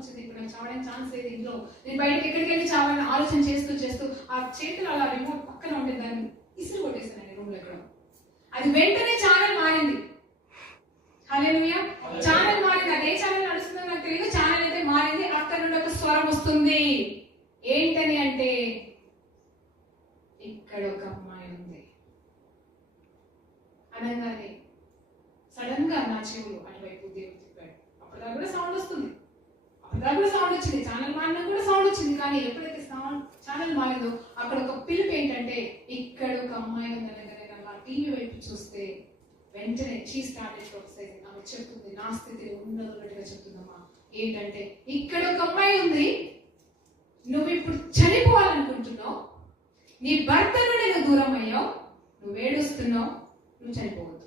వచ్చింది, ఇప్పుడు నాకు చావడానికి ఛాన్స్ లేదు, ఇంట్లో నేను బయటకు ఎక్కడికి వెళ్ళి చావాలని ఆలోచన చేస్తూ చేస్తూ ఆ చేతులు అలా రిమోట్ పక్కన ఉంటే దాన్ని ఇసురు కొట్టేసాను రూమ్లో ఎక్కడ. అది వెంటనే ఛానల్ మారింది. హల్లెలూయా. ఛానల్ మారింది. అదే ఛానల్ నడుస్తుందో నాకు తెలియదు, ఛానల్ అయితే మారింది. అక్కడ నుండి ఒక స్వరం వస్తుంది. ఏంటని అంటే, ఇక్కడ ఒక అమ్మాయి ఉంది అనగానే సడన్ గా నా చెవులు అటువైపు దేవుడు తిప్పాడు. అప్పటిదాకా కూడా సౌండ్ వస్తుంది, అప్పటిదాకా కూడా సౌండ్ వచ్చింది, ఛానల్ మారినా కూడా సౌండ్ వచ్చింది. కానీ ఎప్పుడైతే ఛానల్ మారిందో అక్కడ ఒక పిలుపు ఏంటంటే, ఇక్కడ ఒక అమ్మాయి ఉందనగానే నా టీవీ వైపు చూస్తే వెంటనే షీ స్టార్టెడ్ ప్రొఫెసైజింగ్. ఆమె చెప్తుంది, నా స్థితిని ఉన్నట్టుగా చెప్తుందమ్మా. ఏంటంటే, ఇక్కడ ఒక అమ్మాయి ఉంది, నువ్వు ఇప్పుడు చనిపోవాలనుకుంటున్నావు, నీ భర్త నుండి నువ్వు దూరం అయ్యావు, నువ్వు ఏడుస్తున్నావు, నువ్వు చనిపోవద్దు.